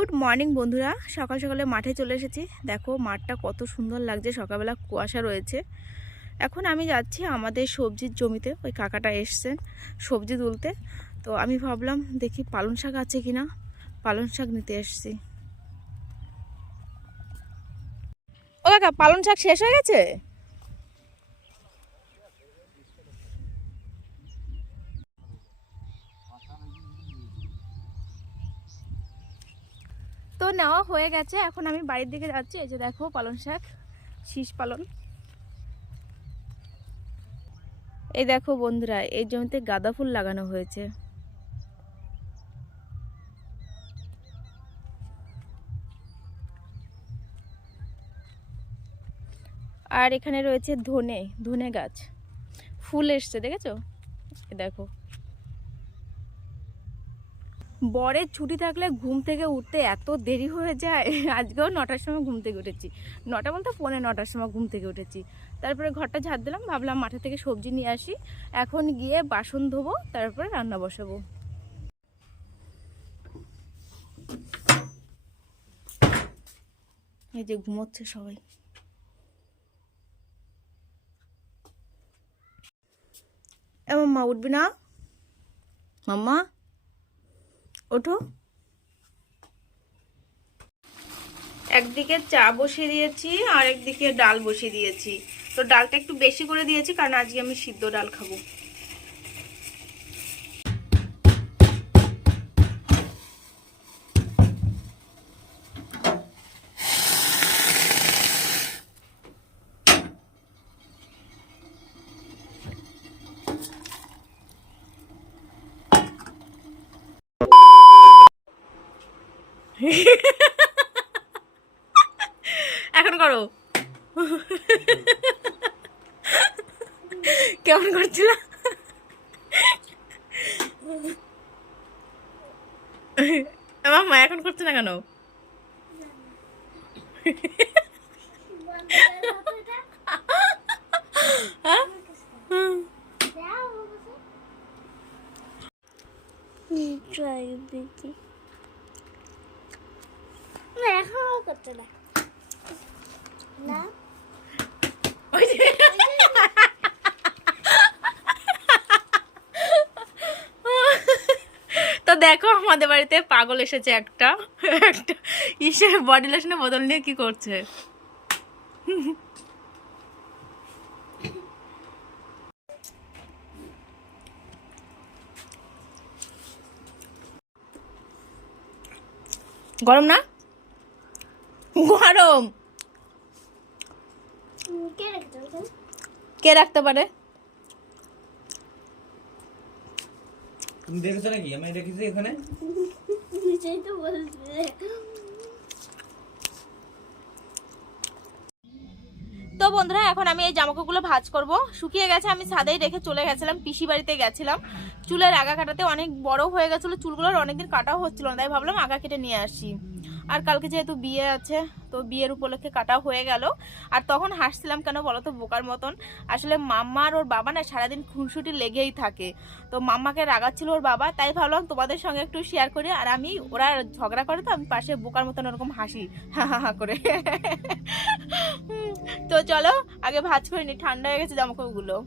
Good morning বন্ধুরা, সকাল সকালে মাঠে চলে এসেছি। দেখো মাঠটা কত সুন্দর লাগছে, সকালবেলা কুয়াশা রয়েছে। এখন আমি যাচ্ছি আমাদের সবজির জমিতে। ওই কাকাটা এসছেন সবজি তুলতে, তো আমি ভাবলাম দেখি পালং শাক আছে কিনা, পালং শাক নিতে এসছি। ও কাকা, পালং শাক শেষ হয়ে গেছে? তো নেওয়া হয়ে গেছে, এখন আমি বাড়ির দিকে যাচ্ছি। এই যে দেখো পালং শাক, শীষ পালং। এই দেখো বন্ধুরা, এই জমিতে গাঁদা ফুল লাগানো হয়েছে। আর এখানে রয়েছে ধনে ধনে গাছ, ফুল এসছে, দেখেছো? দেখো, বরের ছুটি থাকলে ঘুম থেকে উঠতে এত দেরি হয়ে যায়। আজকেও 9টার সময় ঘুম থেকে উঠেছি, 9টা বলতে 9:45-র সময় ঘুম থেকে উঠেছি। তারপরে ঘরটা ঝাড় দিলাম, ভাবলাম মাঠে থেকে সবজি নিয়ে আসি, এখন গিয়ে বাসন ধোবো, তারপরে রান্না বসাবো। এই যে ঘুমোচ্ছে সবাই। মাম্মা উঠবি না? মাম্মা ওঠো। একদিকে চা বসিয়ে দিয়েছি আর একদিকে ডাল বসিয়ে দিয়েছি। তো ডালটা একটু বেশি করে দিয়েছি, কারণ আজকে আমি সিদ্ধ ডাল খাবো। এখন করো। কেমন করছিল? মাম্মা এখন করছে না কেন? এখনো করতে না না তো দেখো আমাদের বাড়িতে পাগল এসেছে একটা একটা ইসে বডি লোশনের বোতল নিয়ে কি করছে। গরম না? গরম। কে রাখতে পারে? তুমি দেখেছো নাকি? আমি দেখেছি এখানে। তো বলছে তো বন্ধুরা, এখন আমি এই জামাকাপড়গুলো ভাঁজ করব। শুকিয়ে গেছে, আমি ছাদেই রেখে চলে গেছিলাম, পিসি বাড়িতে গেছিলাম। চুলের আগা কাটাতে অনেক বড় হয়ে গেছিলো চুলগুলোর, অনেকদিন কাটাও হচ্ছিল না, তাই ভাবলাম আগা কেটে নিয়ে আসি। আর কালকে যেহেতু বিয়ে আছে, তো বিয়ের উপলক্ষে কাটা হয়ে গেল। আর তখন হাসছিলাম কেন বলো তো, বোকার মতন। আসলে মাম্মা আর ওর বাবা না সারাদিন খুনসুটি লেগেই থাকে। তো মাম্মাকে রাগাচ্ছিল ওর বাবা, তাই ভাবলাম তোমাদের সঙ্গে একটু শেয়ার করি। আর আমি, ওরা ঝগড়া করে তো আমি পাশে বোকার মতন ওরকম হাসি, হা হা হা করে। তো চলো আগে ভাঁজ করে নি, ঠান্ডা হয়ে গেছে জামাকাপড়গুলো।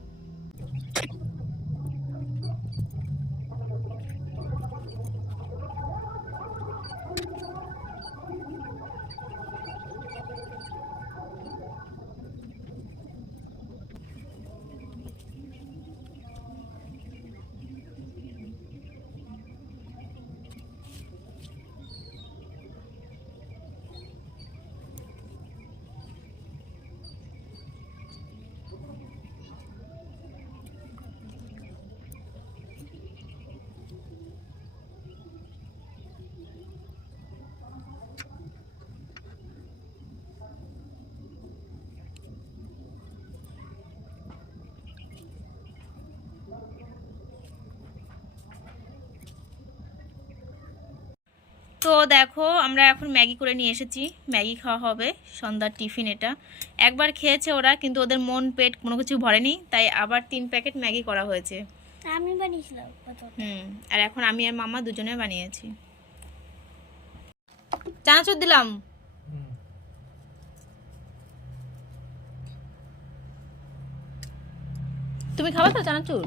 তো দেখো আমরা এখন ম্যাগি করে নিয়ে এসেছি, ম্যাগি খাওয়া হবে সন্ধ্যার টিফিন। এটা একবার খেয়েছে ওরা, কিন্তু ওদের মন পেট কোনো কিছু ভরেনি, তাই আবার 3 প্যাকেট ম্যাগি করা হয়েছে। আমি বানিয়েছিলাম। আর এখন আমি আর মামা দুজনে বানিয়েছি। চানাচুর দিলাম। তুমি খাবা তো চানাচুর?